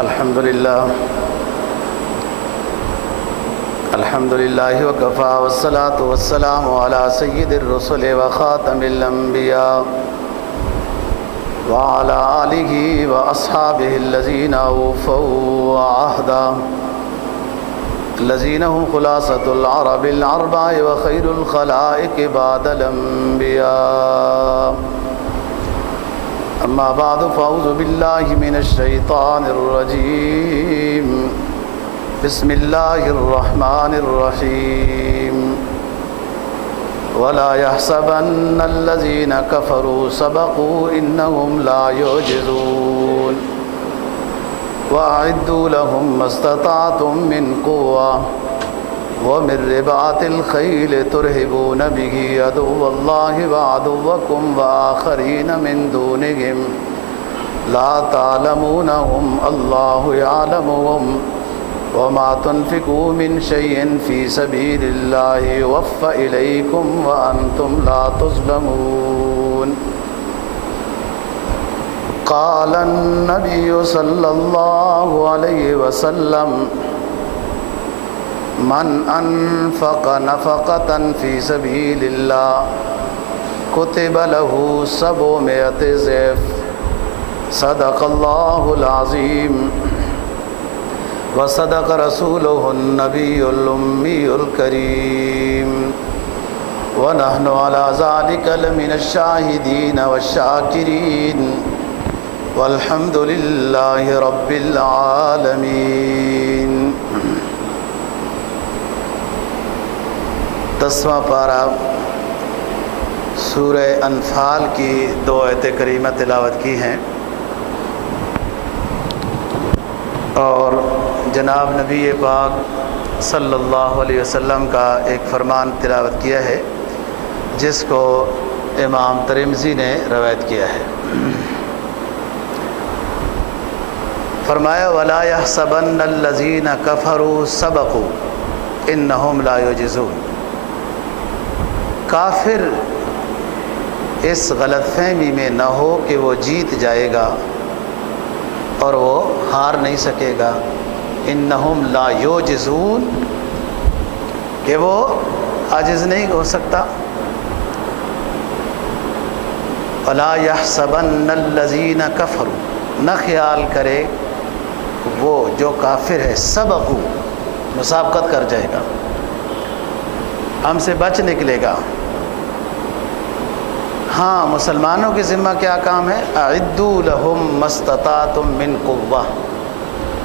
الحمد للہ وکفا والصلاة والسلام علی سید الرسل وخاتم الانبیاء وعلى آلہ واصحابہ الذین اوفوا عہدا الذین هم خلاصۃ العرب الاربع وخیر الخلائق بعد الانبیاء اما بعد فاعوذ باللہ من الشیطان الرجیم بسم اللہ الرحمن الرحیم ولا يحسبن الذين كفروا سبقوا إنهم لا يعجزون وأعدوا لهم ما استطعتم من قوة ومن رباط الخيل ترهبون به عدو الله وعدوكم وآخرين من دونهم لا تعلمونهم الله يعلمهم وما تنفقوا من شيء في سبيل الله يوفى إليكم وأنتم لا تظلمون قال النبي صلى الله عليه وسلم من أنفق نفقة في سبيل الله كتب له 700 ضعف صدق الله العظيم وصدق رسوله النبي الأمي الكريم ونحن على ذلك لمن الشاهدين والشاكرين والحمد لله رب العالمين۔ 10واں پارہ سورہ انفال کی 2 آیتیں کریمہ تلاوت کی ہیں اور جناب نبی پاک صلی اللہ علیہ وسلم کا ایک فرمان تلاوت کیا ہے جس کو امام ترمذی نے روایت کیا ہے۔ فرمایا وَلَا يَحْسَبَنَّ الَّذِينَ كَفَرُوا سَبَقُوا إِنَّهُمْ لَا يُعْجِزُونَ۔ کافر اس غلط فہمی میں نہ ہو کہ وہ جیت جائے گا اور وہ ہار نہیں سکے گا۔ انہم لا یعجزون، کہ وہ عاجز نہیں ہو سکتا۔ ولا یحسبن الذین کفروا، نہ خیال کرے وہ جو کافر ہے سبقوا، مسابقت کر جائے گا، ہم سے بچ نکلے گا۔ ہاں، مسلمانوں کے ذمہ کیا کام ہے؟ اعدوا لهم ما استطعتم من قوة،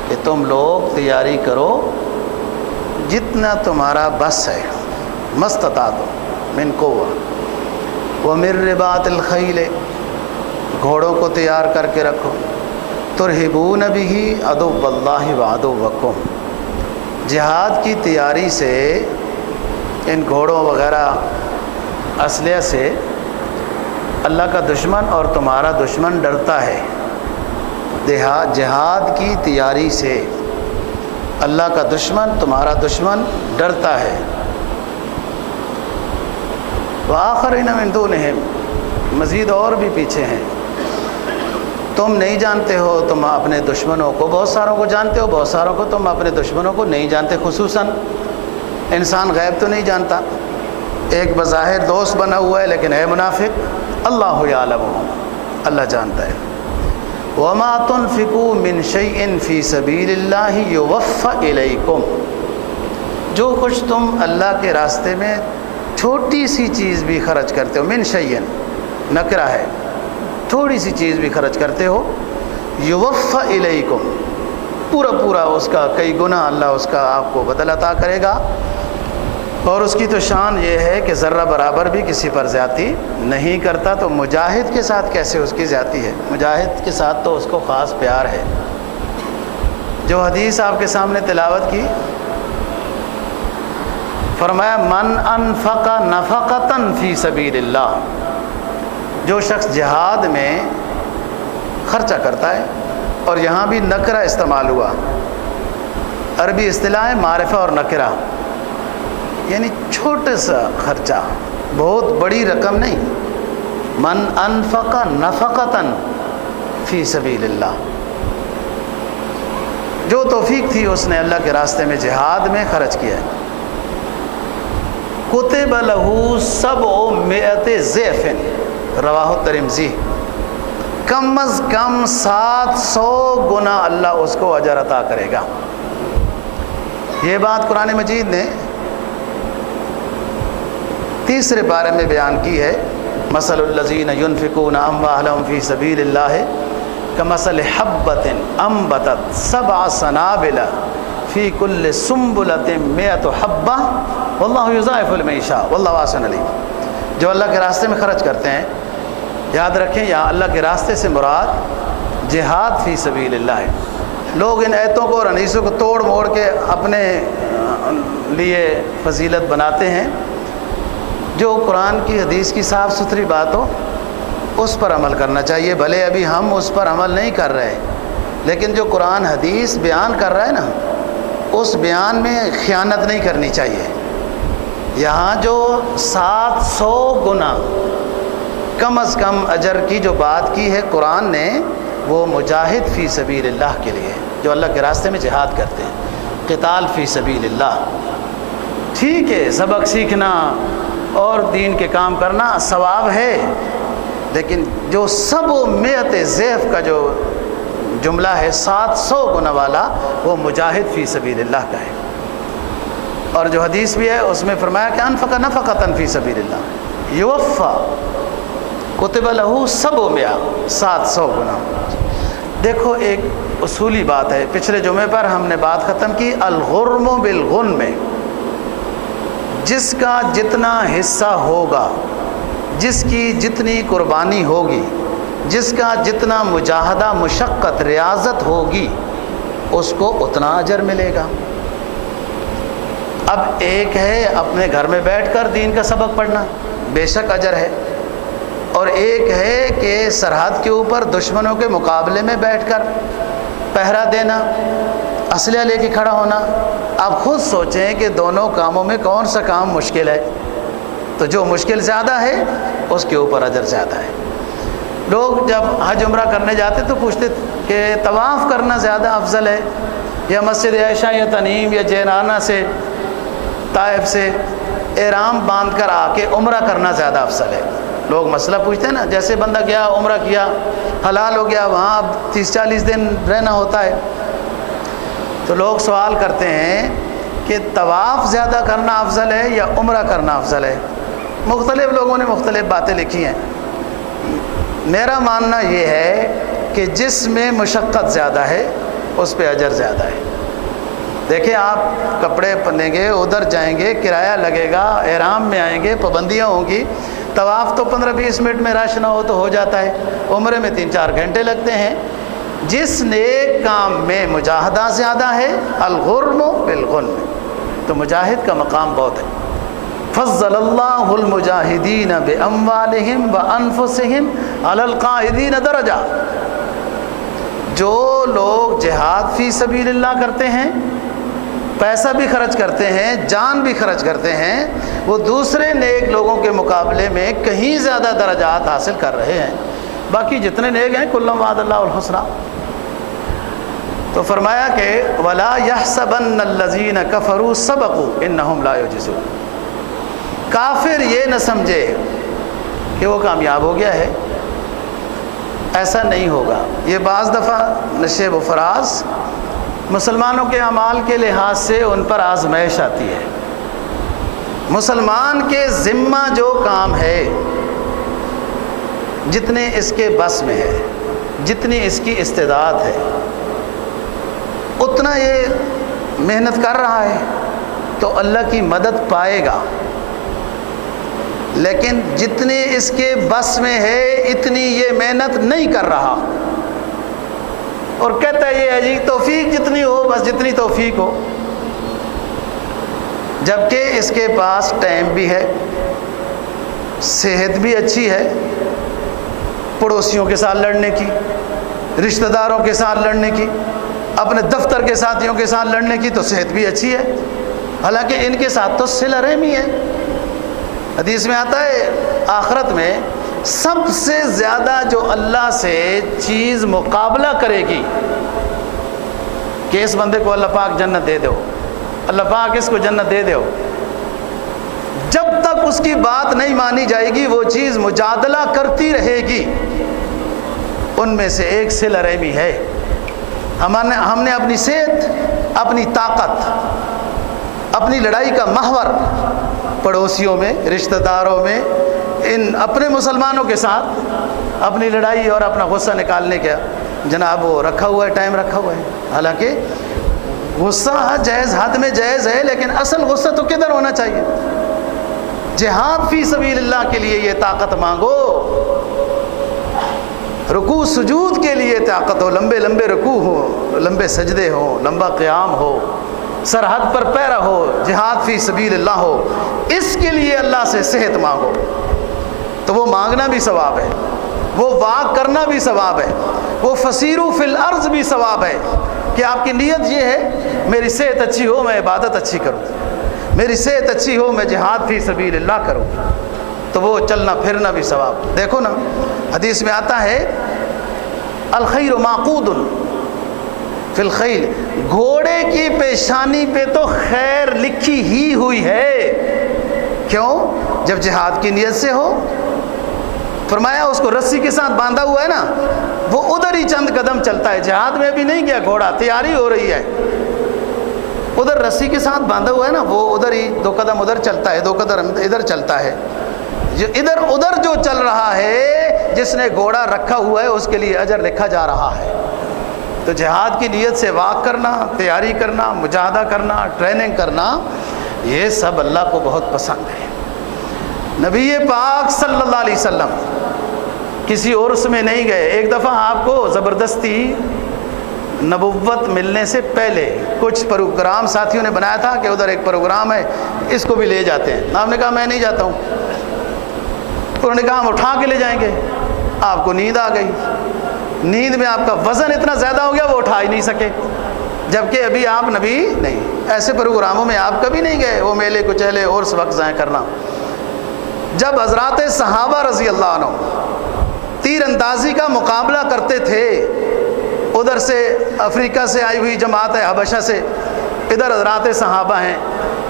کہ تم لوگ تیاری کرو جتنا تمہارا بس ہے، ما استطعتم من قوة ومن رباط الخیل، گھوڑوں کو تیار کر کے رکھو، ترہبون به عدو اللہ وعدوکم، جہاد کی تیاری سے، ان گھوڑوں وغیرہ اسلحہ سے اللہ کا دشمن اور تمہارا دشمن ڈرتا ہے۔ جہاد کی تیاری سے اللہ کا دشمن تمہارا دشمن ڈرتا ہے۔ وآخرین من دونہم، مزید اور بھی پیچھے ہیں۔ تم نہیں جانتے ہو تم اپنے دشمنوں کو، بہت ساروں کو جانتے ہو، بہت ساروں کو تم اپنے دشمنوں کو نہیں جانتے۔ خصوصاً انسان غیب تو نہیں جانتا، ایک بظاہر دوست بنا ہوا ہے لیکن ہے منافق۔ اللہ یعلمہم، اللہ جانتا ہے۔ وما تنفقوا من شیء فی سبیل اللہ یوفى الیکم، جو کچھ تم اللہ کے راستے میں چھوٹی سی چیز بھی خرچ کرتے ہو، من شیء نکرہ ہے، تھوڑی سی چیز بھی خرچ کرتے ہو، یوفى الیکم، پورا اس کا کئی گنا اللہ اس کا آپ کو بدل عطا کرے گا۔ اور اس کی تو شان یہ ہے کہ ذرہ برابر بھی کسی پر زیادتی نہیں کرتا، تو مجاہد کے ساتھ کیسے اس کی زیادتی ہے؟ مجاہد کے ساتھ تو اس کو خاص پیار ہے۔ جو حدیث آپ کے سامنے تلاوت کی، فرمایا من انفق نفقۃ فی سبیل اللہ، جو شخص جہاد میں خرچہ کرتا ہے، اور یہاں بھی نکرہ استعمال ہوا، عربی اصطلاح ہے معرفہ اور نکرہ، یعنی چھوٹا سا خرچہ، بہت بڑی رقم نہیں۔ من انفق نفقۃ فی سبیل اللہ، جو توفیق تھی اس نے اللہ کے راستے میں جہاد میں خرچ کیا ہے۔ کتب لہو 700 ضعف رواہ الترمذی، کم از کم 700 گنا اللہ اس کو اجر عطا کرے گا۔ یہ بات قرآن مجید نے تیسرے پارے میں بیان کی ہے۔ مثل الذین ينفقون اموالهم فی سبیل اللہ کمثل حبۃ انبتت 7 سنابل فی کل سنبلۃ 100 حبۃ واللہ یضاعف لمن یشاء واللہ واسع علیم۔ جو اللہ کے راستے میں خرچ کرتے ہیں، یاد رکھیں یہاں اللہ کے راستے سے مراد جہاد فی سبیل اللہ ہے۔ لوگ ان آیتوں کو اور حدیثوں کو توڑ موڑ کے اپنے لیے فضیلت بناتے ہیں۔ جو قرآن کی حدیث کی صاف ستھری بات ہو اس پر عمل کرنا چاہیے، بھلے ابھی ہم اس پر عمل نہیں کر رہے، لیکن جو قرآن حدیث بیان کر رہا ہے نا، اس بیان میں خیانت نہیں کرنی چاہیے۔ یہاں جو 700 گنا کم از کم اجر کی جو بات کی ہے قرآن نے، وہ مجاہد فی سبیل اللہ کے لیے، جو اللہ کے راستے میں جہاد کرتے ہیں، قتال فی سبیل اللہ۔ ٹھیک ہے، سبق سیکھنا اور دین کے کام کرنا ثواب ہے، لیکن جو 700 ضعف کا جو جملہ ہے 700 گنا والا، وہ مجاہد فی سبیل اللہ کا ہے۔ اور جو حدیث بھی ہے اس میں فرمایا کہ انفق نفقۃ فی سبیل اللہ یوفا کتب لہو 700 گنا۔ دیکھو ایک اصولی بات ہے، پچھلے جمعے پر ہم نے بات ختم کی الغرم بالغنم میں، جس کا جتنا حصہ ہوگا، جس کی جتنی قربانی ہوگی، جس کا جتنا مجاہدہ مشقت ریاضت ہوگی، اس کو اتنا اجر ملے گا۔ اب ایک ہے اپنے گھر میں بیٹھ کر دین کا سبق پڑھنا، بے شک اجر ہے، اور ایک ہے کہ سرحد کے اوپر دشمنوں کے مقابلے میں بیٹھ کر پہرا دینا، اسلحہ لے کے کھڑا ہونا۔ آپ خود سوچیں کہ دونوں کاموں میں کون سا کام مشکل ہے، تو جو مشکل زیادہ ہے اس کے اوپر اجر زیادہ ہے۔ لوگ جب حج عمرہ کرنے جاتے تو پوچھتے کہ طواف کرنا زیادہ افضل ہے یا مسجد عائشہ یا تنعیم یا جیرانہ سے طائف سے احرام باندھ کر آ کے عمرہ کرنا زیادہ افضل ہے۔ لوگ مسئلہ پوچھتے ہیں نا، جیسے بندہ گیا عمرہ کیا، حلال ہو گیا، وہاں اب 30-40 دن رہنا ہوتا ہے، تو لوگ سوال کرتے ہیں کہ طواف زیادہ کرنا افضل ہے یا عمرہ کرنا افضل ہے۔ مختلف لوگوں نے مختلف باتیں لکھی ہیں۔ میرا ماننا یہ ہے کہ جس میں مشقت زیادہ ہے اس پہ اجر زیادہ ہے۔ دیکھیں آپ کپڑے پہنیں گے، ادھر جائیں گے، کرایہ لگے گا، احرام میں آئیں گے، پابندیاں ہوں گی۔ طواف تو 15-20 منٹ میں رش نہ ہو تو ہو جاتا ہے، عمرے میں 3-4 گھنٹے لگتے ہیں۔ جس نیک کام میں مجاہدہ زیادہ ہے، الغرم بالغنم، تو مجاہد کا مقام بہت ہے۔ فضل اللہ المجاہدین باموالہم وانفسہم علی القاعدین درجہ۔ جو لوگ جہاد فی سبیل اللہ کرتے ہیں، پیسہ بھی خرچ کرتے ہیں، جان بھی خرچ کرتے ہیں، وہ دوسرے نیک لوگوں کے مقابلے میں کہیں زیادہ درجات حاصل کر رہے ہیں۔ باقی جتنے نیک ہیں کلم وعد اللہ الحسنی۔ تو فرمایا کہ ولا يحسبن الذين كفروا سبقوا انهم لا يعجزون۔ کافر یہ نہ سمجھے کہ وہ کامیاب ہو گیا ہے، ایسا نہیں ہوگا۔ یہ بعض دفعہ نشیب و فراز مسلمانوں کے اعمال کے لحاظ سے ان پر آزمائش آتی ہے۔ مسلمان کے ذمہ جو کام ہے، جتنے اس کے بس میں ہے، جتنی اس کی استعداد ہے، اتنا یہ محنت کر رہا ہے تو اللہ کی مدد پائے گا۔ لیکن جتنے اس کے بس میں ہے اتنی یہ محنت نہیں کر رہا، اور کہتا ہے یہ ہے جی توفیق جتنی ہو، بس جتنی توفیق ہو، جبکہ اس کے پاس ٹائم بھی ہے، صحت بھی اچھی ہے، پڑوسیوں کے ساتھ لڑنے کی، رشتہ داروں کے ساتھ لڑنے کی، اپنے دفتر کے ساتھیوں کے ساتھ لڑنے کی، تو صحت بھی اچھی ہے۔ حالانکہ ان کے ساتھ تو صلہ رحمی ہے۔ حدیث میں آتا ہے آخرت میں سب سے زیادہ جو اللہ سے چیز مقابلہ کرے گی کہ اس بندے کو اللہ پاک جنت دے دو، اللہ پاک اس کو جنت دے دو، جب تک اس کی بات نہیں مانی جائے گی وہ چیز مجادلہ کرتی رہے گی۔ ان میں سے ایک صلہ رحمی ہے۔ ہم نے اپنی صحت، اپنی طاقت، اپنی لڑائی کا محور پڑوسیوں میں، رشتہ داروں میں، ان اپنے مسلمانوں کے ساتھ اپنی لڑائی اور اپنا غصہ نکالنے کا جناب وہ رکھا ہوا ہے، ٹائم رکھا ہوا ہے۔ حالانکہ غصہ جائز، حد میں جائز ہے، لیکن اصل غصہ تو کدھر ہونا چاہیے؟ جہاد فی سبیل اللہ کے لیے یہ طاقت مانگو، رکوع سجود کے لیے طاقت ہو، لمبے لمبے رکوع ہو، لمبے سجدے ہو، لمبا قیام ہو، سرحد پر پیرا ہو، جہاد فی سبیل اللہ ہو، اس کے لیے اللہ سے صحت مانگو، تو وہ مانگنا بھی ثواب ہے، وہ واک کرنا بھی ثواب ہے، وہ فسیرو فی الارض بھی ثواب ہے کہ آپ کی نیت یہ ہے میری صحت اچھی ہو میں عبادت اچھی کروں، میری صحت اچھی ہو میں جہاد فی سبیل اللہ کروں، تو وہ چلنا پھرنا بھی ثواب۔ دیکھو نا حدیث میں آتا ہے الخیر معقود فی الخیل، گھوڑے کی پیشانی پہ تو خیر لکھی ہی ہوئی ہے، کیوں؟ جب جہاد کی نیت سے ہو، فرمایا اس کو رسی کے ساتھ باندھا ہوا ہے نا، وہ ادھر ہی چند قدم چلتا ہے، جہاد میں بھی نہیں گیا گھوڑا، تیاری ہو رہی ہے، ادھر رسی کے ساتھ باندھا ہوا ہے نا، وہ ادھر ہی 2 قدم ادھر چلتا ہے، 2 قدم ادھر چلتا ہے، جو ادھر ادھر جو چل رہا ہے، جس نے گھوڑا رکھا ہوا ہے اس کے لیے اجر لکھا جا رہا ہے۔ تو جہاد کی نیت سے واک کرنا، تیاری کرنا، مجاہدہ کرنا، ٹریننگ کرنا، یہ سب اللہ کو بہت پسند ہے۔ نبی پاک صلی اللہ علیہ وسلم کسی عرس میں نہیں گئے۔ ایک دفعہ آپ کو زبردستی نبوت ملنے سے پہلے کچھ پروگرام ساتھیوں نے بنایا تھا کہ ادھر ایک پروگرام ہے، اس کو بھی لے جاتے ہیں۔ آپ نے کہا میں نہیں جاتا ہوں۔ انہوں نے کہا ہم اٹھا کے لے جائیں گے۔ آپ کو نیند آ گئی، نیند میں آپ کا وزن اتنا زیادہ ہو گیا وہ اٹھا ہی نہیں سکے، جبکہ ابھی آپ نبی نہیں۔ ایسے پروگراموں میں آپ کبھی نہیں گئے، وہ میلے کچیلے اور اس وقت ضائع کرنا۔ جب حضرات صحابہ رضی اللہ عنہ تیر اندازی کا مقابلہ کرتے تھے، ادھر سے افریقہ سے آئی ہوئی جماعت ہے حبشہ سے، ادھر حضرات صحابہ ہیں،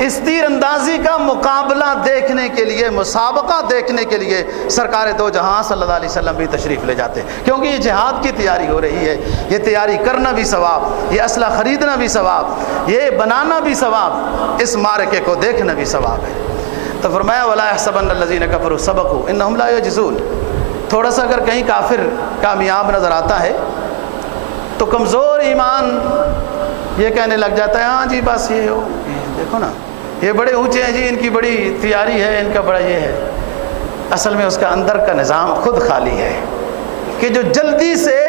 اس تیر اندازی کا مقابلہ دیکھنے کے لیے، مسابقہ دیکھنے کے لیے سرکار دو جہاں صلی اللہ علیہ وسلم بھی تشریف لے جاتے، کیونکہ یہ جہاد کی تیاری ہو رہی ہے، یہ تیاری کرنا بھی ثواب، یہ اسلحہ خریدنا بھی ثواب، یہ بنانا بھی ثواب، اس معرکے کو دیکھنا بھی ثواب ہے۔ تو فرمایا وَلَا يَحْسَبَنَّ الَّذِينَ كَفَرُوا سَبَقُوا إِنَّهُمْ لَا يَعْجِزُونَ۔ تھوڑا سا اگر کہیں کافر کامیاب نظر آتا ہے تو کمزور ایمان یہ کہنے لگ جاتا ہے ہاں جی بس یہ ہو، دیکھو نا یہ بڑے اونچے ہیں جی، ان کی بڑی تیاری ہے، ان کا بڑا یہ ہے۔ اصل میں اس کا اندر کا نظام خود خالی ہے کہ جو جلدی سے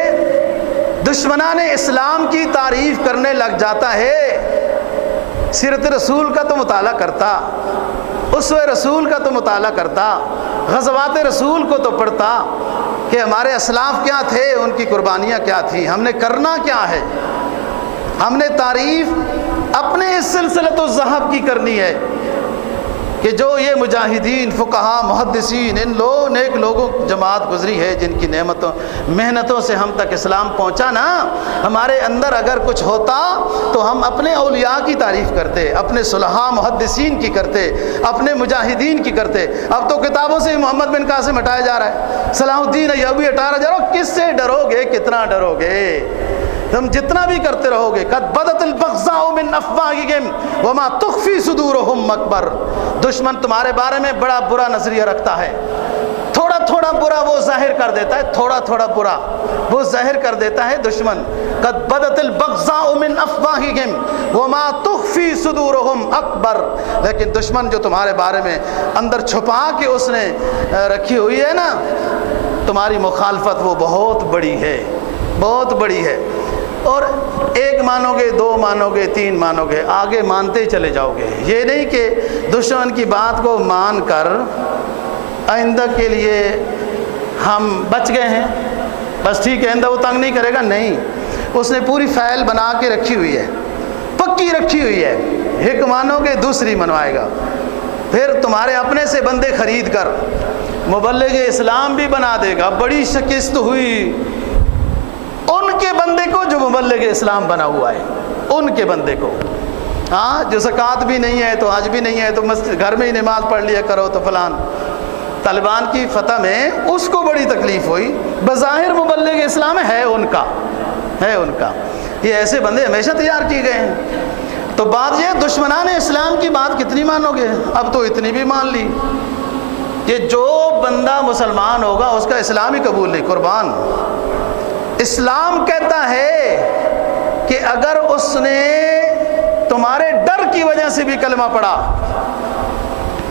دشمنان اسلام کی تعریف کرنے لگ جاتا ہے، سیرت رسول کا تو مطالعہ کرتا، اسوہ رسول کا تو مطالعہ کرتا، غزوات رسول کو تو پڑھتا کہ ہمارے اسلاف کیا تھے، ان کی قربانیاں کیا تھیں، ہم نے کرنا کیا ہے، ہم نے تعریف اپنے اس سلسلۃ الذہب کی کرنی ہے کہ جو یہ مجاہدین، فقہا، محدثین، ان نیک لوگوں جماعت گزری ہے جن کی نعمتوں محنتوں سے ہم تک اسلام پہنچا نا، ہمارے اندر اگر کچھ ہوتا تو ہم اپنے اولیاء کی تعریف کرتے، اپنے صلحاء محدثین کی کرتے، اپنے مجاہدین کی کرتے۔ اب تو کتابوں سے محمد بن قاسم ہٹایا جا رہا ہے، صلاح الدین ایوبی ہٹا رہا جا رہا، کس سے ڈرو گے، کتنا ڈرو گے؟ تم جتنا بھی کرتے رہو گے، قد بدت البغضاء من افواہہم وما تخفی صدورہم اکبر۔ دشمن تمہارے بارے میں بڑا برا نظریہ رکھتا ہے، تھوڑا تھوڑا برا وہ ظاہر کر دیتا ہے، تھوڑا تھوڑا برا وہ ظاہر کر دیتا ہے دشمن۔ قد بدت البغضاء من افواہہم وما تخفی صدورہم اکبر۔ لیکن دشمن جو تمہارے بارے میں اندر چھپا کے اس نے رکھی ہوئی ہے نا، تمہاری مخالفت وہ بہت بڑی ہے، بہت بڑی ہے۔ اور ایک مانو گے، 2 مانو گے، 3 مانو گے، آگے مانتے چلے جاؤ گے۔ یہ نہیں کہ دشمن کی بات کو مان کر آئندہ کے لیے ہم بچ گئے ہیں، بس ٹھیک ہے آئندہ وہ تنگ نہیں کرے گا، نہیں، اس نے پوری فائل بنا کے رکھی ہوئی ہے، پکی رکھی ہوئی ہے، ایک مانو گے دوسری منوائے گا، پھر تمہارے اپنے سے بندے خرید کر مبلغ اسلام بھی بنا دے گا۔ بڑی شکست ہوئی ان کے بندے کو جو مبلغ اسلام بنا ہوا ہے، ان کے بندے کو. ہاں جو زکوٰۃ بھی نہیں ہے تو حج بھی نہیں ہے تو مسجد گھر میں ہی نماز پڑھ لیا کرو تو فلان. طالبان کی فتح میں اس کو بڑی تکلیف ہوئی. بظاہر مبلغ اسلام ہے ان کا. یہ ایسے بندے ہمیشہ تیار کیے گئے ہیں. تو بات یہ دشمنان اسلام کی بات کتنی مانو گے؟ اب تو اتنی بھی مان لی کہ جو بندہ مسلمان ہوگا اس کا اسلام ہی قبول نہیں. قربان اسلام کہتا ہے کہ اگر اس نے تمہارے ڈر کی وجہ سے بھی کلمہ پڑھا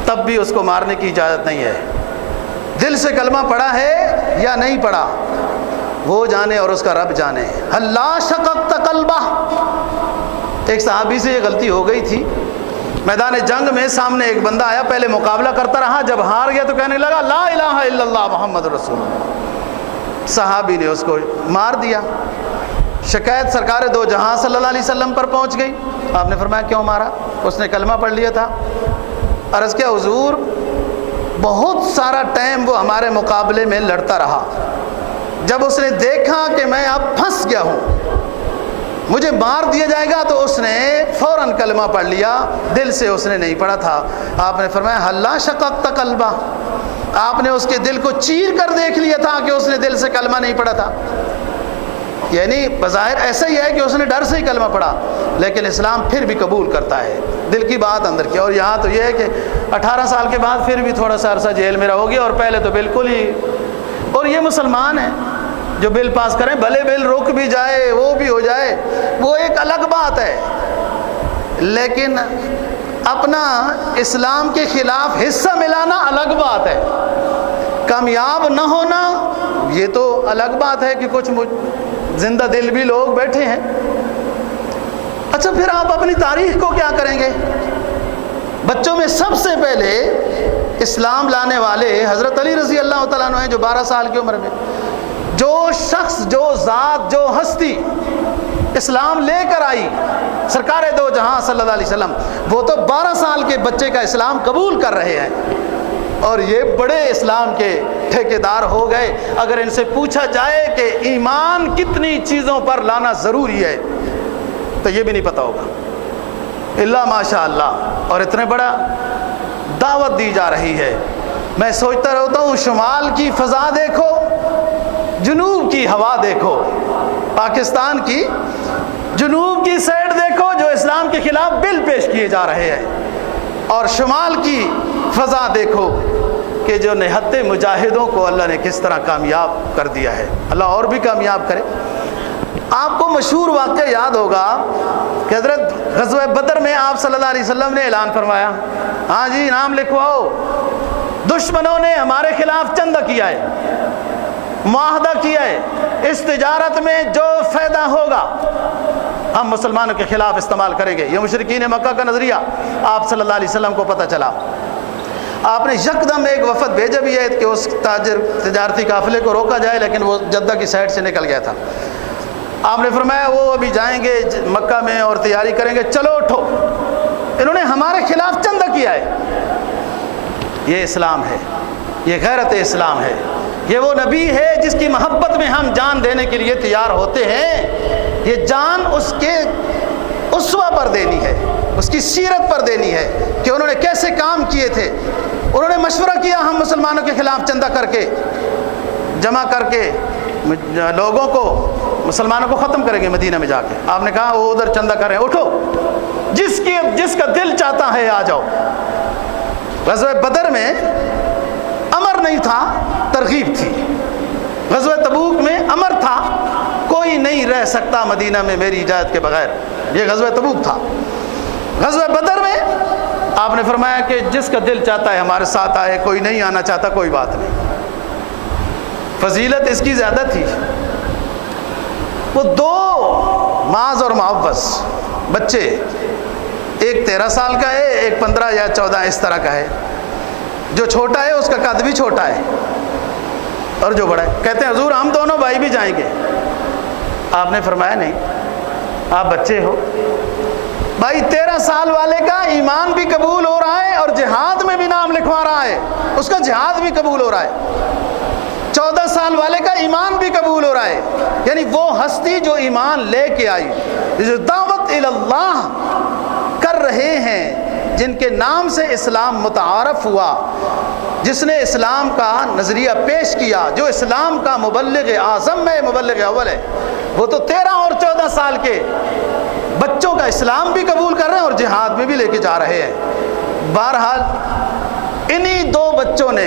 تب بھی اس کو مارنے کی اجازت نہیں ہے. دل سے کلمہ پڑھا ہے یا نہیں پڑھا وہ جانے اور اس کا رب جانے. اللہ شققت قلبہ. ایک صحابی سے یہ غلطی ہو گئی تھی. میدان جنگ میں سامنے ایک بندہ آیا, پہلے مقابلہ کرتا رہا, جب ہار گیا تو کہنے لگا لا الہ الا اللہ محمد رسول اللہ. صحابی نے اس کو مار دیا. شکایت سرکار دو جہاں صلی اللہ علیہ وسلم پر پہنچ گئی. آپ نے فرمایا کیوں مارا؟ اس نے کلمہ پڑھ لیا تھا. عرض کیا حضور بہت سارا ٹائم وہ ہمارے مقابلے میں لڑتا رہا, جب اس نے دیکھا کہ میں اب پھنس گیا ہوں, مجھے مار دیا جائے گا, تو اس نے فوراً کلمہ پڑھ لیا, دل سے اس نے نہیں پڑھا تھا. آپ نے فرمایا اللہ شققت قلبہ. آپ نے اس کے دل کو چیر کر دیکھ لیا تھا کہ اس نے دل سے کلمہ نہیں پڑھا تھا. یعنی بظاہر ایسا ہی ہے کہ اس نے ڈر سے ہی کلمہ پڑھا, لیکن اسلام پھر بھی قبول کرتا ہے دل کی بات اندر کی. اور یہاں تو یہ ہے کہ 18 سال کے بعد پھر بھی تھوڑا سا عرصہ جیل میں رہو گے, اور پہلے تو بالکل ہی. اور یہ مسلمان ہیں جو بل پاس کریں, بھلے بل رک بھی جائے وہ بھی ہو جائے وہ ایک الگ بات ہے, لیکن اپنا اسلام کے خلاف حصہ ملانا الگ بات ہے. کامیاب نہ ہونا یہ تو الگ بات ہے کہ کچھ زندہ دل بھی لوگ بیٹھے ہیں. اچھا پھر آپ اپنی تاریخ کو کیا کریں گے؟ بچوں میں سب سے پہلے اسلام لانے والے حضرت علی رضی اللہ تعالیٰ عنہ ہیں, جو 12 سال کی عمر میں جو شخص, جو ذات, جو ہستی اسلام لے کر آئی سرکار دو جہاں صلی اللہ علیہ وسلم, وہ تو 12 سال کے بچے کا اسلام قبول کر رہے ہیں, اور یہ بڑے اسلام کے ٹھیکیدار ہو گئے. اگر ان سے پوچھا جائے کہ ایمان کتنی چیزوں پر لانا ضروری ہے تو یہ بھی نہیں پتہ ہوگا الا ماشاء اللہ. اور اتنے بڑا دعوت دی جا رہی ہے. میں سوچتا رہتا ہوں شمال کی فضا دیکھو, جنوب کی ہوا دیکھو, پاکستان کی جنوب کی سائڈ دیکھو جو اسلام کے خلاف بل پیش کیے جا رہے ہیں, اور شمال کی فضا دیکھو کہ جو نہتے مجاہدوں کو اللہ نے کس طرح کامیاب کر دیا ہے. اللہ اور بھی کامیاب کرے. آپ کو مشہور واقعہ یاد ہوگا کہ حضرت غزوہ بدر میں آپ صلی اللہ علیہ وسلم نے اعلان فرمایا, ہاں جی نام لکھواؤ, دشمنوں نے ہمارے خلاف چندہ کیا ہے, معاہدہ کیا ہے, اس تجارت میں جو فائدہ ہوگا ہم مسلمانوں کے خلاف استعمال کریں گے. یہ مشرکین مکہ کا نظریہ آپ صلی اللہ علیہ وسلم کو پتہ چلا. آپ نے یکدم ایک وفد بھیجا بھی ہے کہ اس تجارتی قافلے کو روکا جائے, لیکن وہ جدہ کی سائڈ سے نکل گیا تھا. آپ نے فرمایا وہ ابھی جائیں گے مکہ میں اور تیاری کریں گے, چلو اٹھو, انہوں نے ہمارے خلاف چندہ کیا ہے. یہ اسلام ہے, یہ غیرت اسلام ہے, یہ وہ نبی ہے جس کی محبت میں ہم جان دینے کے لیے تیار ہوتے ہیں. یہ جان اس کے اسوہ پر دینی ہے, اس کی سیرت پر دینی ہے کہ انہوں نے کیسے کام کیے تھے. انہوں نے مشورہ کیا ہم مسلمانوں کے خلاف چندہ کر کے جمع کر کے لوگوں کو, مسلمانوں کو ختم کریں گے مدینہ میں جا کے. آپ نے کہا وہ ادھر چندہ کریں, اٹھو, جس کا دل چاہتا ہے آ جاؤ. غزوہ بدر میں امر نہیں تھا, ترغیب تھی. غزوہ تبوک میں امر تھا, کوئی نہیں رہ سکتا مدینہ میں میری اجازت کے بغیر. یہ غزوہ تبوک تھا. غزوہ بدر میں آپ نے فرمایا کہ جس کا دل چاہتا ہے ہمارے ساتھ آئے, کوئی نہیں آنا چاہتا کوئی بات نہیں. فضیلت اس کی زیادہ تھی. وہ 2 معاذ اور معوذ بچے, ایک 13 سال کا ہے, ایک 15 یا 14 اس طرح کا ہے. جو چھوٹا ہے اس کا قد بھی چھوٹا ہے اور جو بڑا ہے. کہتے ہیں حضور ہم دونوں بھائی بھی جائیں گے. آپ نے فرمایا نہیں, آپ بچے ہو. بھائی 13 سال والے کا ایمان بھی قبول ہو رہا ہے اور جہاد میں بھی نام لکھوا رہا ہے, اس کا جہاد بھی قبول ہو رہا ہے. 14 سال والے کا ایمان بھی قبول ہو رہا ہے. یعنی وہ ہستی جو ایمان لے کے آئی, جو دعوت دعوت اللہ کر رہے ہیں، جن کے نام سے اسلام متعارف ہوا، جس نے اسلام کا نظریہ پیش کیا، جو اسلام کا مبلغ اعظم ہے، مبلغ اول ہے، وہ تو 13 اور 14 سال کے بچوں کا اسلام بھی قبول کر رہے ہیں اور جہاد میں بھی لے کے جا رہے ہیں۔ بہرحال انہی 2 بچوں نے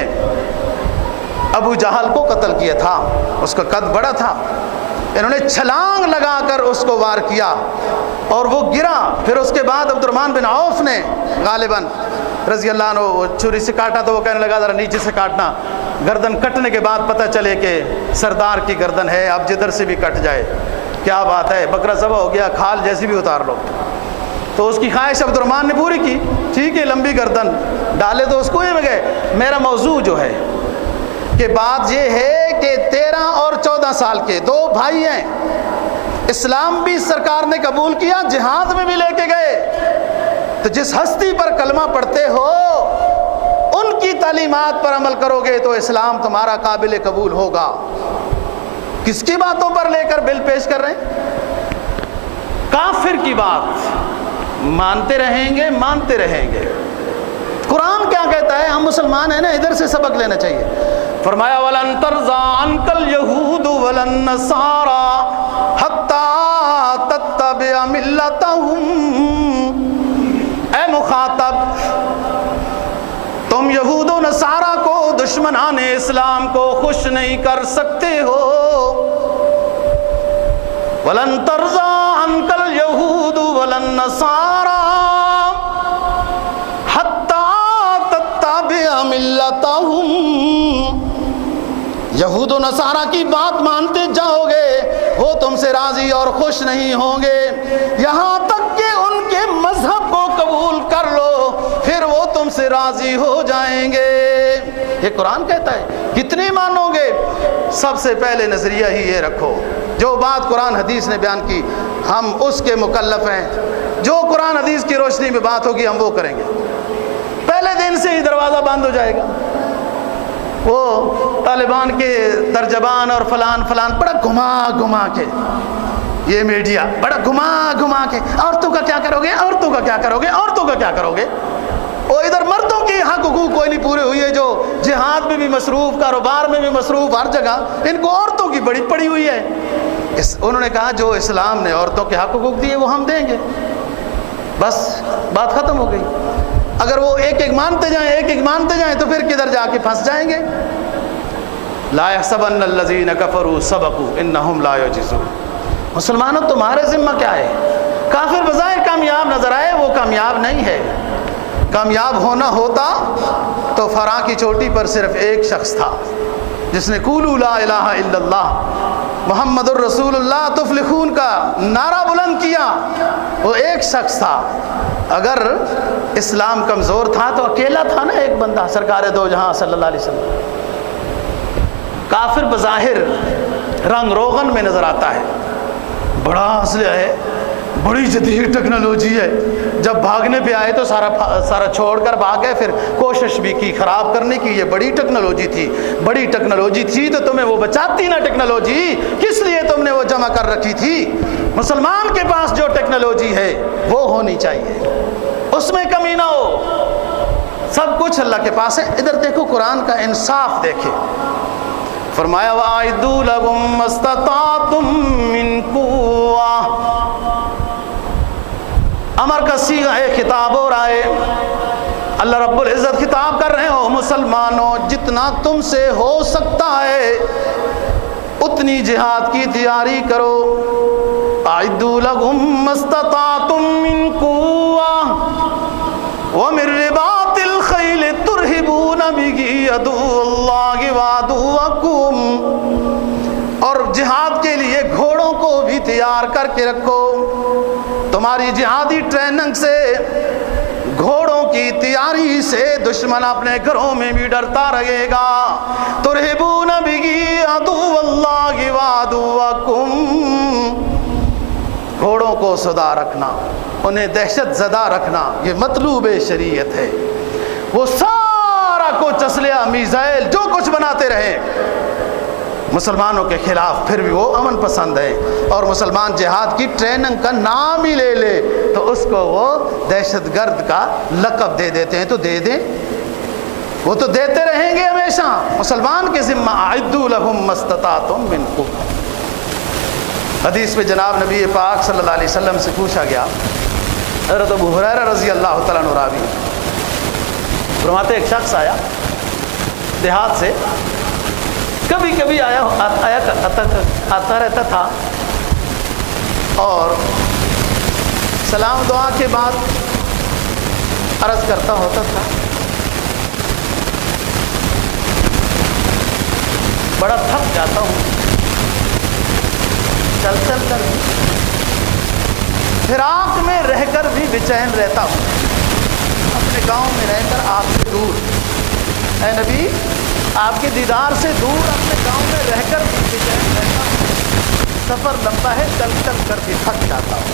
ابو جہل کو قتل کیا تھا، اس کا قد بڑا تھا، انہوں نے چھلانگ لگا کر اس کو وار کیا اور وہ گرا۔ پھر اس کے بعد عبد الرحمن بن عوف نے غالباً رضی اللہ عنہ وہ چھری سے کاٹا تو وہ کہنے لگا ذرا نیچے سے کاٹنا، گردن کٹنے کے بعد پتہ چلے کہ سردار کی گردن ہے، اب جدھر سے بھی کٹ جائے، کیا بات ہے، بکرا ذبح ہو گیا، کھال جیسی بھی اتار لو۔ تو اس کی خواہش عبد الرحمن نے پوری کی، ٹھیک ہے لمبی گردن ڈالے تو اس کنویں میں گئے۔ میرا موضوع جو ہے کہ بات یہ ہے کہ 13 اور 14 سال کے 2 بھائی ہیں، اسلام بھی سرکار نے قبول کیا، جہاد میں بھی لے کے گئے۔ تو جس ہستی پر کلمہ پڑھتے ہو ان کی تعلیمات پر عمل کرو گے تو اسلام تمہارا قابل قبول ہوگا۔ کس کی باتوں پر لے کر بل پیش کر رہے ہیں؟ کافر کی بات مانتے رہیں گے، مانتے رہیں گے۔ قرآن کیا کہتا ہے؟ ہم مسلمان ہیں نا، ادھر سے سبق لینا چاہیے۔ فرمایا وَلَن تَرْضَىٰ عَنْكَ الْيَهُودُ وَلَا النَّصَارَىٰ حَتَّىٰ تَتَّبِعَ مِلَّتَهُمْ۔ اے مخاطب، تم یہود و نصارہ کو، دشمنان اسلام کو خوش نہیں کر سکتے ہو۔ وَلَن تَرْضَىٰ عَنْكَ الْيَهُودُ وَلَا النَّصَارَىٰ حَتَّىٰ تَتَّبِعَ مِلَّتَهُمْ۔ یہود و نصارہ کی بات مانتے جاؤ گے، وہ تم سے راضی اور خوش نہیں ہوں گے، یہاں تک کہ ان کے مذہب کو قبول کر لو، پھر وہ تم سے راضی ہو جائیں گے۔ یہ قرآن کہتا ہے۔ کتنی مانو گے؟ سب سے پہلے نظریہ ہی یہ رکھو، جو بات قرآن حدیث نے بیان کی ہم اس کے مکلف ہیں، جو قرآن حدیث کی روشنی میں بات ہوگی ہم وہ کریں گے۔ پہلے دن سے ہی دروازہ بند ہو جائے گا۔ وہ طالبان کے ترجمان اور فلان فلان بڑا گھما کے، یہ میڈیا بڑا گھما کے عورتوں کا کیا کرو گے، عورتوں کا کیا کرو گے، عورتوں کا کیا کرو گے۔ اور ادھر مردوں کی حق حقوق کوئی نہیں پورے ہوئی ہے، جو جہاد میں بھی مصروف، کاروبار میں بھی مصروف، ہر جگہ ان کو عورتوں کی بڑی پڑی ہوئی ہے۔ انہوں نے کہا جو اسلام نے عورتوں کے حق حقوق دیے وہ ہم دیں گے، بس بات ختم ہو گئی۔ اگر وہ ایک ایک مانتے جائیں تو پھر کدھر جا کے پھنس جائیں گے۔ لا يحسبن الذين كفروا سبقوا انهم لا يعجزون۔ مسلمانوں تمہارے ذمہ کیا ہے؟ کافر بظاہر کامیاب نظر آئے، وہ کامیاب نہیں ہے۔ کامیاب ہونا ہوتا تو فراں کی چوٹی پر صرف ایک شخص تھا جس نے قولوا لا الہ الا اللہ محمد الرسول اللہ تفلحون کا نعرہ بلند کیا، وہ ایک شخص تھا۔ اگر اسلام کمزور تھا تو اکیلا تھا نا ایک بندہ، سرکار دو جہاں صلی اللہ علیہ وسلم۔ کافر بظاہر رنگ روغن میں نظر آتا ہے، بڑا اسلحہ ہے، بڑی جدید ٹیکنالوجی ہے، جب بھاگنے پہ آئے تو سارا چھوڑ کر بھاگ گئے، پھر کوشش بھی کی خراب کرنے کی۔ یہ بڑی ٹیکنالوجی تھی تو تمہیں وہ بچاتی نا ٹیکنالوجی، کس لیے تم نے وہ جمع کر رکھی تھی؟ مسلمان کے پاس جو ٹیکنالوجی ہے وہ ہونی چاہیے، اس میں کمی نہ ہو۔ سب کچھ اللہ کے پاس ہے۔ ادھر دیکھو قرآن کا انصاف دیکھے، فرمایا وَأَعِدُّوا لَهُم مَّا اسْتَطَعْتُم مِّن قُوَّةٍ۔ امر کا صیغہ ہے، خطاب ہو رہا ہے، اللہ رب العزت خطاب کر رہے ہو مسلمانوں، جتنا تم سے ہو سکتا ہے اتنی جہاد کی تیاری کرو۔ اعدوا لهم ما استطعتم من قوة ومن رباط الخيل ترهبون به عدو الله وعدوكم۔ اور جہاد کے لیے گھوڑوں کو بھی تیار کر کے رکھو۔ تمہاری جہادی ٹریننگ سے، گھوڑوں کی تیاری سے دشمن اپنے گھروں میں بھی ڈرتا رہے گا۔ ترہبون بہ عدو اللہ وعدوکم، گھوڑوں کو صدا رکھنا، انہیں دہشت زدہ رکھنا، یہ مطلوب شریعت ہے۔ وہ سارا کچھ اسلحہ، میزائل، جو کچھ بناتے رہے، مسلمانوں کے خلاف، پھر بھی وہ امن پسند ہے، اور مسلمان جہاد کی ٹریننگ کا نام ہی لے لے تو اس کو وہ دہشت گرد کا لقب دے دیتے ہیں۔ تو دے دیں، وہ تو دیتے رہیں گے ہمیشہ۔ مسلمان کے ذمہ اعدوا لهم ما استطعتم من قوة۔ حدیث میں جناب نبی پاک صلی اللہ علیہ وسلم سے پوچھا گیا، حضرت ابو ہریرہ رضی اللہ تعالیٰ عنہ راوی فرماتے ایک شخص آیا دیہات سے، کبھی کبھی آتا رہتا تھا، اور سلام دعا کے بعد عرض کرتا ہوتا تھا، بڑا تھک جاتا ہوں چل چل کر، فراق میں رہ کر بھی بے چین رہتا ہوں، اپنے گاؤں میں رہ کر آپ سے دور، اے نبی آپ کے دیدار سے دور اپنے گاؤں میں رہ کر بھی بے چین رہتا ہوں، سفر لمبا ہے چل چل کر بھی تھک جاتا ہوں۔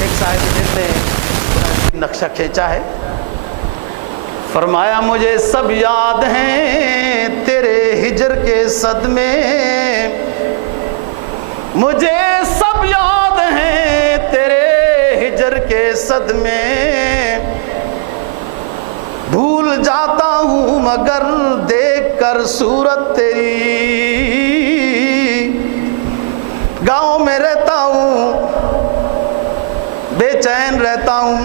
ایک صاحب دل نے نقشہ کھینچا ہے، فرمایا مجھے سب یاد ہیں تیرے ہجر کے صدمے، مجھے سب یاد ہیں تیرے ہجر کے صدمے، بھول جاتا ہوں مگر دیکھ کر صورت تیری، گاؤں میں رہتا ہوں بے چین رہتا ہوں،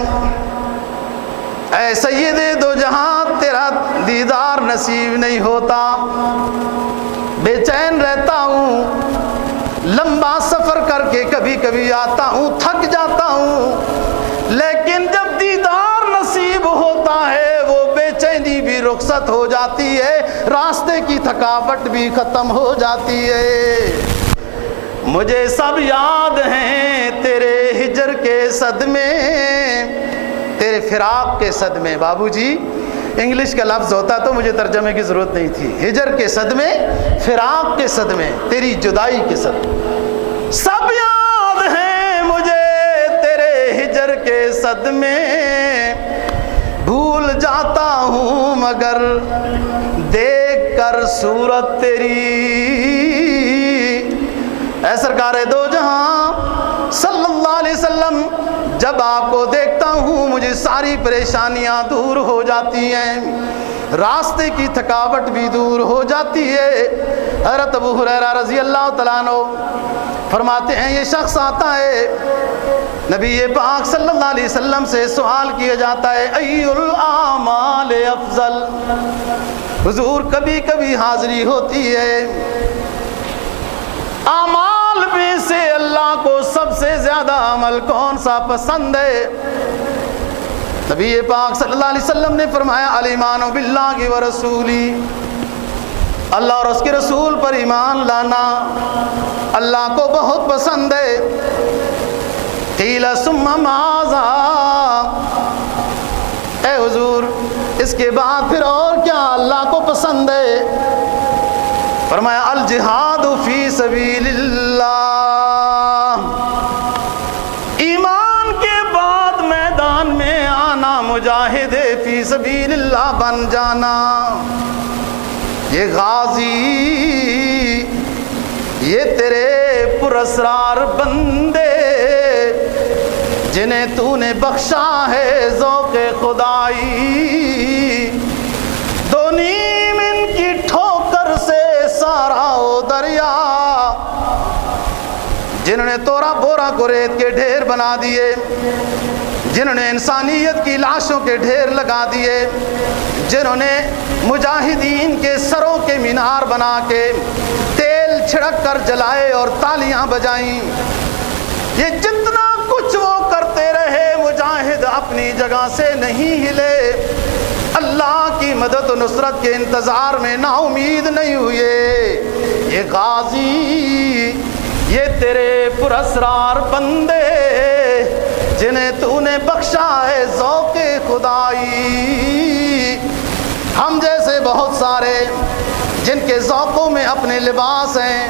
اے سید دو جہاں تیرا دیدار نصیب نہیں ہوتا، بے چین رہتا ہوں، لمبا سفر کر کے کبھی کبھی آتا ہوں، تھک جاتا ہوں، لیکن جب دیدار نصیب ہوتا ہے وہ بے چینی بھی رخصت ہو جاتی ہے، راستے کی تھکاوٹ بھی ختم ہو جاتی ہے۔ مجھے سب یاد ہیں تیرے ہجر کے صدمے، تیرے فراق کے صدمے۔ بابو جی انگلش کا لفظ ہوتا تو مجھے ترجمے کی ضرورت نہیں تھی، ہجر کے صدمے، فراق کے صدمے، تیری جدائی کے صدمے، سب یاد ہیں مجھے تیرے ہجر کے صدمے، بھول جاتا ہوں مگر دیکھ کر صورت تیری، اے سرکار دو جہاں صلی اللہ علیہ وسلم، جب آپ کو دیکھتا ہوں مجھے ساری پریشانیاں دور ہو جاتی ہیں، راستے کی تھکاوٹ بھی دور ہو جاتی ہے۔ حضرت ابو ہریرہ رضی اللہ تعالیٰ عنہ فرماتے ہیں یہ شخص آتا ہے، نبی پاک صلی اللہ علیہ وسلم سے سوال کیا جاتا ہے ای الاعمال افضل، حضور کبھی کبھی حاضری ہوتی ہے، اعمال میں سے اللہ کو سب سے زیادہ عمل کون سا پسند ہے؟ نبی پاک صلی اللہ علیہ وسلم نے فرمایا الایمان باللہ ورسولی، اللہ اور اس کے رسول پر ایمان لانا اللہ کو بہت پسند ہے۔ قیل ثم ماذا، اے حضور اس کے بعد پھر اور کیا اللہ کو پسند ہے؟ فرمایا الجہاد فی سبیل اللہ، ایمان کے بعد میدان میں آنا، مجاہد فی سبیل اللہ بن جانا۔ یہ غازی، یہ تیرے پراسرار بندے جنہیں تو نے بخشا ہے ذوق خدائی، دو نیم ان کی ٹھوکر سے سارا او دریا، جنہوں نے تورا بورا کو ریت کے ڈھیر بنا دیے، جنہوں نے انسانیت کی لاشوں کے ڈھیر لگا دیے، جنہوں نے مجاہدین کے سروں کے مینار بنا کے تیل چھڑک کر جلائے اور تالیاں بجائیں، یہ جتنا کچھ وہ کرتے رہے مجاہد اپنی جگہ سے نہیں ہلے، اللہ کی مدد و نصرت کے انتظار میں نا امید نہیں ہوئے۔ یہ غازی، یہ تیرے پراسرار بندے جنہیں تو نے بخشا ہے ذوق خدائی۔ ہم جیسے بہت سارے جن کے ذوقوں میں اپنے لباس ہیں،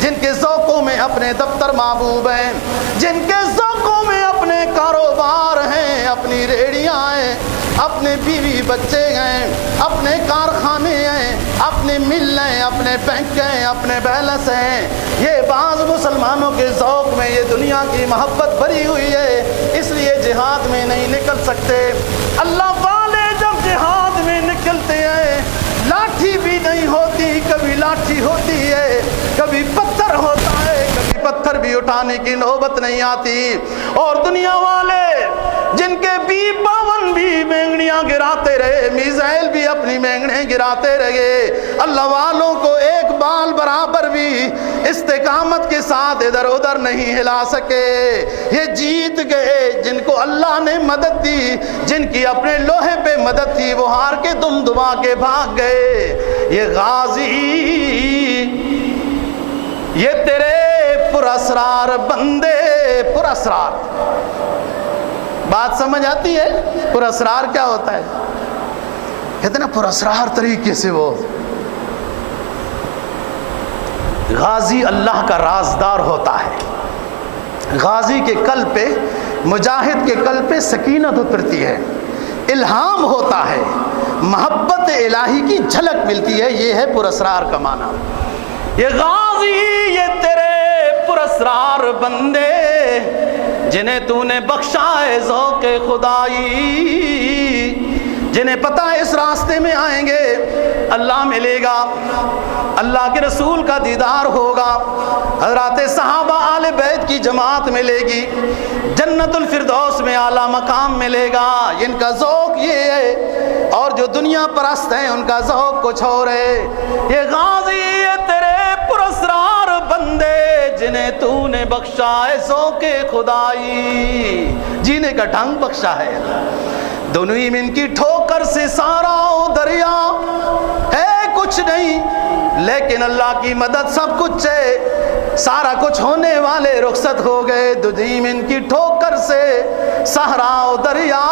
جن کے ذوقوں میں اپنے دفتر محبوب ہیں، جن کے ذوقوں میں اپنے کاروبار ہیں، اپنی ریڑیاں ہیں، اپنے بیوی بچے ہیں، اپنے کارخانے ہیں، اپنے مل ہیں، اپنے بینک ہیں، اپنے بیلنس ہیں. یہ بعض مسلمانوں کے ذوق میں یہ دنیا کی محبت بھری ہوئی ہے، اس لیے جہاد میں نہیں نکل سکتے. اللہ والے جب جہاد میں نکلتے ہیں لاٹھی بھی نہیں ہوتی، کبھی لاٹھی ہوتی ہے، کبھی پتھر ہوتا ہے، کبھی پتھر بھی اٹھانے کی نوبت نہیں آتی. اور دنیا والے جن کے بھی 52 بھی مینگنیاں گراتے رہے، میزائل بھی اپنی مینگنے گراتے رہے، اللہ والوں کو ایک بال برابر بھی استقامت کے ساتھ ادھر ادھر نہیں ہلا سکے. یہ جیت گئے جن کو اللہ نے مدد دی، جن کی اپنے لوہے پہ مدد تھی، وہ ہار کے دم دبا کے بھاگ گئے. یہ غازی، یہ تیرے پراسرار بندے. پراسرار بات سمجھ آتی ہے؟ پراسرار کیا ہوتا ہے؟ کہتے ہیں نا پراسرار طریقے سے وہ غازی اللہ کا رازدار ہوتا ہے. غازی کے قلب پہ، مجاہد کے قلب پہ سکینت اترتی ہے، الہام ہوتا ہے، محبت الہی کی جھلک ملتی ہے. یہ ہے پراسرار کا معنی. یہ غازی، یہ تیرے پراسرار بندے جنہیں تو نے بخشا ہے ذوق خدائی، جنہیں پتہ اس راستے میں آئیں گے اللہ ملے گا، اللہ کے رسول کا دیدار ہوگا، حضرات صحابہ آل بیت کی جماعت ملے گی، جنت الفردوس میں اعلیٰ مقام ملے گا. ان کا ذوق یہ ہے، اور جو دنیا پرست ہیں ان کا ذوق کچھ اور ہے. یہ غازی، یہ تیرے پراسرار بندے جنہیں تو نے بخشا ہے ذوق خدائی، جینے کا ڈھنگ بخشا ہے. دونوں ان کی ٹھوکر سے سارا دریا ہے کچھ نہیں، لیکن اللہ کی مدد سب کچھ ہے. سارا کچھ ہونے والے رخصت ہو گئے. دونوں ان کی ٹھوکر سے صحرا و دریا،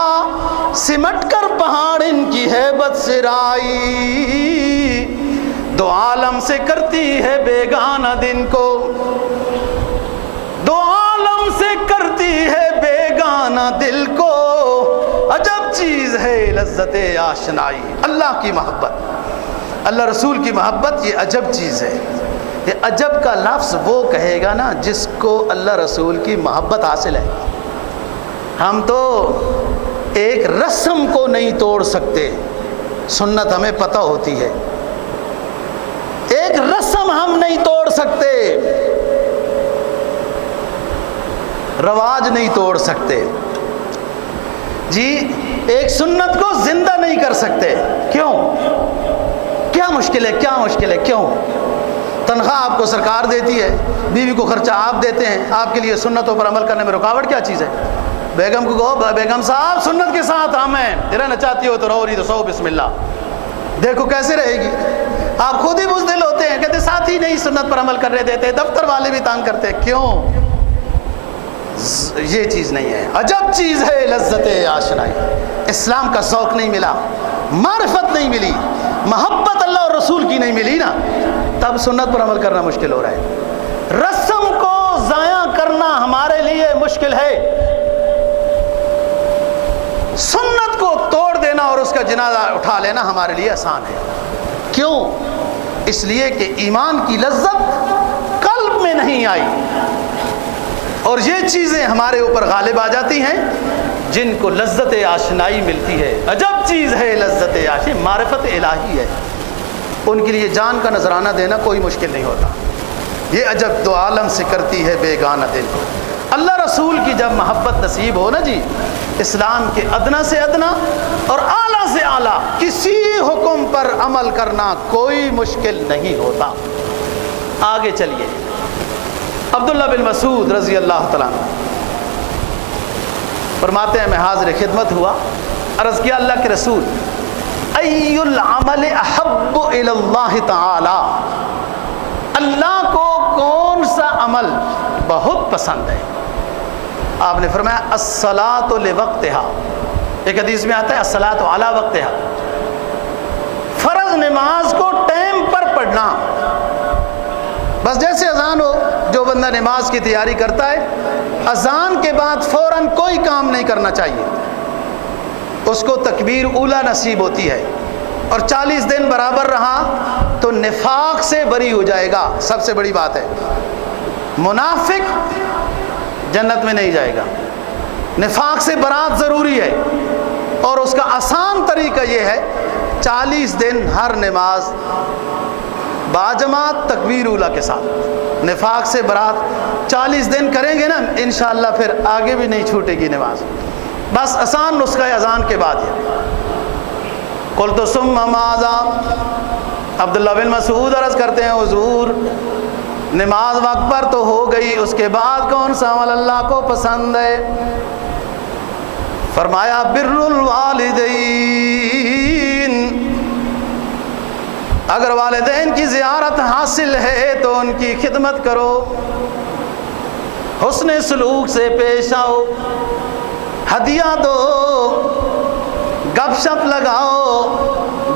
سمٹ کر پہاڑ ان کی ہیبت سرائی. دو عالم سے کرتی ہے بیگانہ دن کو، دو عالم سے کرتی ہے بیگانہ دل کو. عجب چیز ہے لذت آشنائی. اللہ کی محبت، اللہ رسول کی محبت، یہ عجب چیز ہے. یہ عجب کا لفظ وہ کہے گا نا جس کو اللہ رسول کی محبت حاصل ہے. ہم تو ایک رسم کو نہیں توڑ سکتے، سنت ہمیں پتہ ہوتی ہے. ایک رسم ہم نہیں توڑ سکتے، رواج نہیں توڑ سکتے جی. ایک سنت کو زندہ نہیں کر سکتے. کیوں؟ کیا مشکل ہے؟ کیا مشکل ہے؟ کیوں؟ تنخواہ آپ کو سرکار دیتی ہے، بیوی کو خرچہ آپ دیتے ہیں، آپ کے لیے سنتوں پر عمل کرنے میں رکاوٹ کیا چیز ہے؟ بیگم کو کہو بیگم صاحب سنت کے ساتھ ہم ہیں، رہنا چاہتی ہو تو رہو، نہیں تو سو بسم اللہ. دیکھو کیسے رہے گی. آپ خود ہی بزدل ہوتے ہیں، کہتے ساتھی نہیں سنت پر عمل کرنے دیتے، دفتر والے بھی تانگ کرتے. کیوں؟ یہ چیز نہیں ہے. عجب چیز ہے لذت آشنائی. اسلام کا ذوق نہیں ملا، معرفت نہیں ملی، محبت اللہ اور رسول کی نہیں ملی نا، تب سنت پر عمل کرنا مشکل ہو رہا ہے. رسم کو ضائع کرنا ہمارے لیے مشکل ہے، سنت کو توڑ دینا اور اس کا جنازہ اٹھا لینا ہمارے لیے آسان ہے. کیوں؟ اس لیے کہ ایمان کی لذت قلب میں نہیں آئی، اور یہ چیزیں ہمارے اوپر غالب آ جاتی ہیں جن کو لذت آشنائی ملتی ہے. عجب چیز ہے لذت آشنائی، معرفت الہی ہے. ان کے لیے جان کا نذرانہ دینا کوئی مشکل نہیں ہوتا. یہ عجب دو عالم سے کرتی ہے بیگانہ دل کو. اللہ رسول کی جب محبت نصیب ہو نا جی، اسلام کے ادنا سے ادنا اور اعلیٰ سے اعلیٰ کسی حکم پر عمل کرنا کوئی مشکل نہیں ہوتا. آگے چلیے. عبداللہ بن مسعود رضی اللہ تعالیٰ عنہ فرماتے ہیں میں حاضر خدمت ہوا، عرض کیا اللہ کے رسول ای العمل احب الی اللہ تعالی، اللہ کو کون سا عمل بہت پسند ہے؟ آپ نے فرمایا الصلاۃ لوقتها. ایک حدیث میں آتا ہے الصلاۃ علی وقتها، فرض نماز کو ٹائم پر پڑھنا. بس جیسے اذان ہو، جو بندہ نماز کی تیاری کرتا ہے اذان کے بعد فوراً کوئی کام نہیں کرنا چاہیے. اس کو تکبیر اولا نصیب ہوتی ہے، اور 40 دن برابر رہا تو نفاق سے بری ہو جائے گا۔ سب سے بڑی بات ہے، منافق جنت میں نہیں جائے گا، نفاق سے برات ضروری ہے، اور اس کا آسان طریقہ یہ ہے 40 دن ہر نماز باجماعت تکبیر اولا کے ساتھ نفاق سے برات 40 دن کریں گے نا، انشاءاللہ پھر آگے بھی نہیں چھوٹے گی نماز۔ بس آسان نسخہ اذان کے بعد ہے۔ قلت ثم ماذا، عبداللہ بن مسعود عرض کرتے ہیں حضور نماز وقت پر تو ہو گئی، اس کے بعد کون سا عمل اللہ کو پسند ہے؟ فرمایا بر الوالدین، اگر والدین کی زیارت حاصل ہے تو ان کی خدمت کرو، حسن سلوک سے پیش آؤ، ہدیہ دو، گپ شپ لگاؤ۔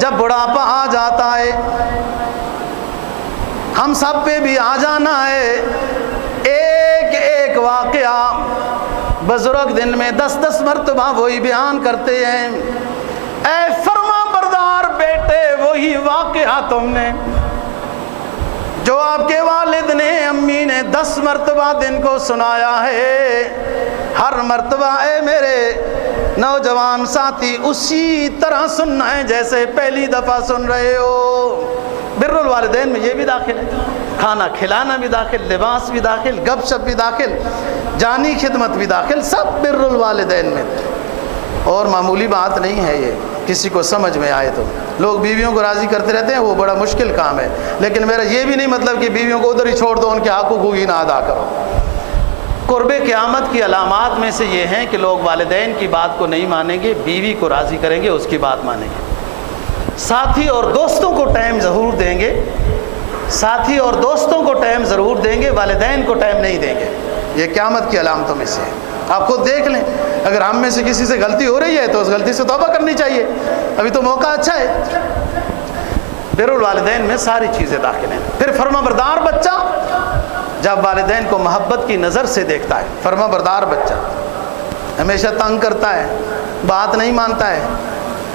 جب بڑھاپا آ جاتا ہے ہم سب پہ بھی آ جانا ہے، ایک ایک واقعہ بزرگ دن میں 10 مرتبہ وہی بیان کرتے ہیں، اے فرما بردار بیٹے وہی واقعہ تم نے جو آپ کے والد نے امی نے 10 مرتبہ دن کو سنایا ہے، ہر مرتبہ اے میرے نوجوان ساتھی اسی طرح سننا ہے جیسے پہلی دفعہ سن رہے ہو۔ بر الوالدین میں یہ بھی داخل ہے، کھانا کھلانا بھی داخل، لباس بھی داخل، گپ شپ بھی داخل، جانی خدمت بھی داخل، سب بر الوالدین میں۔ اور معمولی بات نہیں ہے یہ، کسی کو سمجھ میں آئے تو لوگ بیویوں کو راضی کرتے رہتے ہیں، وہ بڑا مشکل کام ہے، لیکن میرا یہ بھی نہیں مطلب کہ بیویوں کو ادھر ہی چھوڑ دو، ان کے حقوق ہی نہ ادا کرو۔ قرب قیامت کی علامات میں سے یہ ہیں کہ لوگ والدین کی بات کو نہیں مانیں گے، بیوی کو راضی کریں گے، اس کی بات مانیں گے، ساتھی اور دوستوں کو ٹائم ضرور دیں گے، ساتھی اور دوستوں کو ٹائم ضرور دیں گے، والدین کو ٹائم نہیں دیں گے۔ یہ قیامت کی علامتوں میں سے ہے۔ آپ خود دیکھ لیں، اگر ہم میں سے کسی سے غلطی ہو رہی ہے تو اس غلطی سے توبہ کرنی چاہیے، ابھی تو موقع اچھا ہے۔ بر الوالدین میں ساری چیزیں داخل ہیں۔ پھر فرما بردار بچہ جب والدین کو محبت کی نظر سے دیکھتا ہے، فرما بردار بچہ ہمیشہ تنگ کرتا ہے، بات نہیں مانتا ہے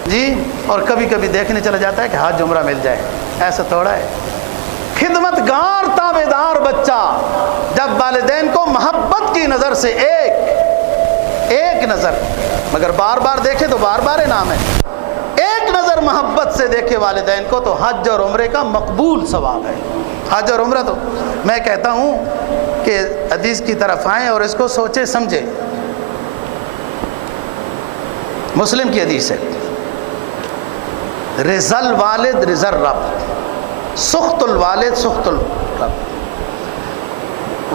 جی، اور کبھی کبھی دیکھنے چلا جاتا ہے کہ ہاتھ جمرہ مل جائے، ایسا تھوڑا ہے۔ خدمت گار تابع دار بچہ جب والدین کو محبت کی نظر سے ایک نظر، مگر بار بار دیکھے تو بار بار انعام ہے، ایک نظر محبت سے دیکھے والدین کو تو حج اور عمرے کا مقبول ثواب ہے۔ حج اور عمرہ تو میں کہتا ہوں کہ حدیث کی طرف آئیں اور اس کو سوچے سمجھے۔ مسلم کی حدیث ہے، رضا الوالد رضا الرب، سخط الوالد سخط الرب۔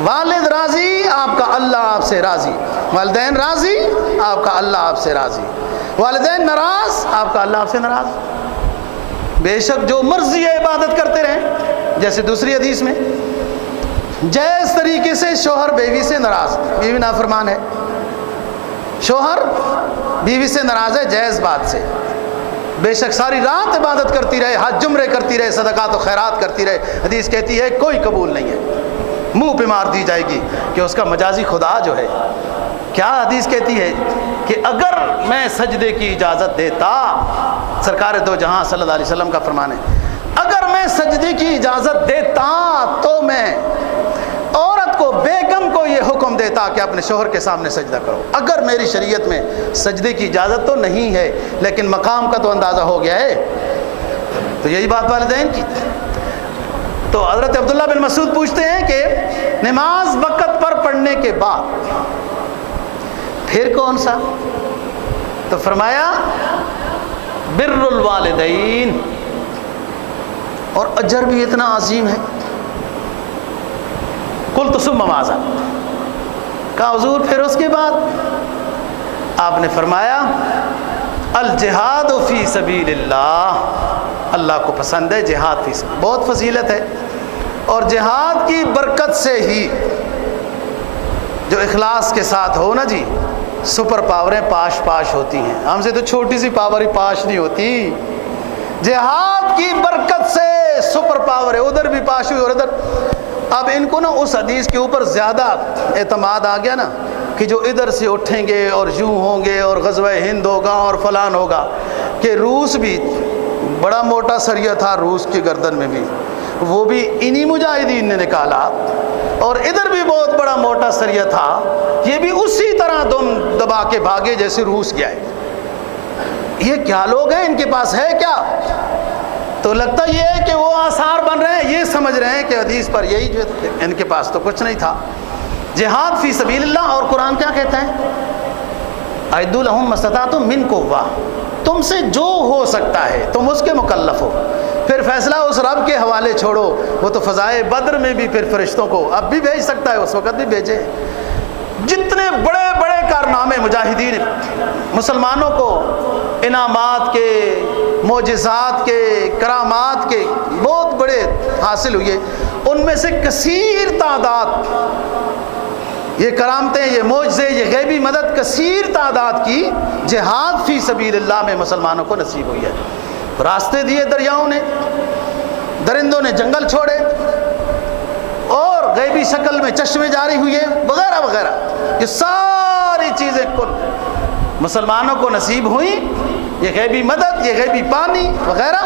والد راضی آپ کا اللہ آپ سے راضی، والدین راضی آپ کا اللہ آپ سے راضی، والدین ناراض آپ کا اللہ آپ سے ناراض۔ بے شک جو مرضی عبادت کرتے رہیں، جیسے دوسری حدیث میں جائز طریقے سے شوہر بیوی سے ناراض، بیوی نافرمان ہے، شوہر بیوی سے ناراض ہے جائز بات سے، بے شک ساری رات عبادت کرتی رہے، حج عمرے کرتی رہے، صدقات و خیرات کرتی رہے، حدیث کہتی ہے کوئی قبول نہیں ہے، منہ پہ مار دی جائے گی کہ اس کا مجازی خدا جو ہے۔ کیا حدیث کہتی ہے کہ اگر میں سجدے کی اجازت دیتا، سرکار دو جہاں صلی اللہ علیہ وسلم کا فرمان ہے، اگر میں سجدے کی اجازت دیتا تو میں عورت کو، بیگم کو یہ حکم دیتا کہ اپنے شوہر کے سامنے سجدہ کرو۔ اگر میری شریعت میں سجدے کی اجازت تو نہیں ہے، لیکن مقام کا تو اندازہ ہو گیا ہے۔ تو یہی بات والدین کی۔ تو حضرت عبداللہ بن مسعود پوچھتے ہیں کہ نماز وقت پر پڑھنے کے بعد پھر کون سا؟ تو فرمایا بر الوالدین، اور اجر بھی اتنا عظیم ہے۔ قلت ثم ماذا، کہا حضور پھر اس کے بعد؟ آپ نے فرمایا الجہاد فی سبیل اللہ، اللہ کو پسند ہے جہاد فی سبیل، بہت فضیلت ہے، اور جہاد کی برکت سے ہی جو اخلاص کے ساتھ ہو نا جی، سپر پاوریں پاش ہوتی ہیں، ہم سے تو چھوٹی سی پاور ہی پاش نہیں ہوتی، جہاد کی برکت سے سپر پاور ہے، ادھر بھی پاش ہوئی اور ادھر۔ اب ان کو نا اس حدیث کے اوپر زیادہ اعتماد آ گیا نا، کہ جو ادھر سے اٹھیں گے اور یوں ہوں گے اور غزوہ ہند ہوگا اور فلان ہوگا، کہ روس بھی بڑا موٹا سریہ تھا، روس کی گردن میں بھی وہ بھی انہی مجاہدین نے نکالا، اور ادھر بھی بہت بڑا موٹا سریہ تھا، یہ بھی اسی طرح دم دبا کے بھاگے جیسے روس گیا ہے۔ یہ کیا لوگ ہیں، ان کے پاس ہے کیا؟ تو لگتا یہ ہے کہ وہ آثار بن رہے ہیں، یہ سمجھ رہے ہیں کہ حدیث پر یہی جو ان کے پاس تو کچھ نہیں تھا۔ جہاد فی سبیل اللہ، اور قرآن کیا کہتا ہے؟ اعدوا لہم ما استطعتم من قوہ، تم سے جو ہو سکتا ہے تم اس کے مکلف ہو۔ پھر فیصلہ اس رب کے حوالے چھوڑو، وہ تو فضائے بدر میں بھی پھر فرشتوں کو اب بھی بھیج سکتا ہے، اس وقت بھی بھیجے۔ جتنے بڑے بڑے کارنامے مجاہدین مسلمانوں کو انعامات کے، معجزات کے، کرامات کے بہت بڑے حاصل ہوئے، ان میں سے کثیر تعداد یہ کرامتیں، یہ معجزے، یہ غیبی مدد کثیر تعداد کی جہاد فی سبیل اللہ میں مسلمانوں کو نصیب ہوئی ہے۔ راستے دیے دریاؤں نے، درندوں نے جنگل چھوڑے، اور غیبی شکل میں چشمے جاری ہوئے وغیرہ وغیرہ، یہ ساری چیزیں کل مسلمانوں کو نصیب ہوئیں۔ یہ غیبی مدد، یہ غیبی پانی وغیرہ،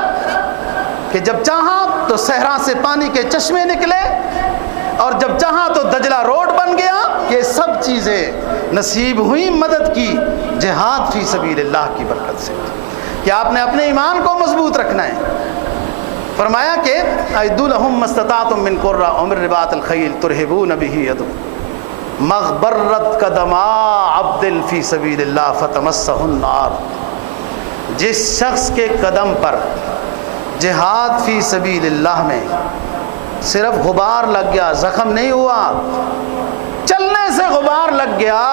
کہ جب چاہا تو صحرا سے پانی کے چشمے نکلے، اور جب چاہا تو دجلہ روڈ بن گیا۔ یہ سب چیزیں نصیب ہوئیں مدد کی جہاد فی سبیل اللہ کی برکت سے، کہ آپ نے اپنے ایمان کو مضبوط رکھنا ہے۔ فرمایا کہ اعدوا لہم ما استطعتم من قوہ ومن رباط الخیل ترہبون بہ عدو مغبرت قدما عبد فی سبیل اللہ فتمسہ النار۔ جس شخص کے قدم پر جہاد فی سبیل اللہ میں صرف غبار لگ گیا، زخم نہیں ہوا، چلنے سے غبار لگ گیا،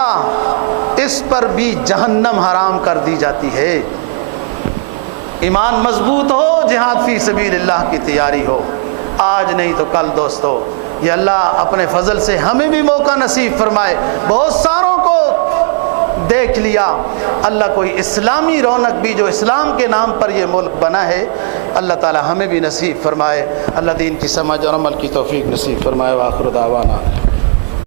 اس پر بھی جہنم حرام کر دی جاتی ہے۔ ایمان مضبوط ہو، جہاد فی سبیل اللہ کی تیاری ہو، آج نہیں تو کل دوستو، یہ اللہ اپنے فضل سے ہمیں بھی موقع نصیب فرمائے۔ بہت ساروں کو دیکھ لیا، اللہ کوئی اسلامی رونق بھی جو اسلام کے نام پر یہ ملک بنا ہے، اللہ تعالی ہمیں بھی نصیب فرمائے۔ اللہ دین کی سمجھ اور عمل کی توفیق نصیب فرمائے۔ وآخر دعوانا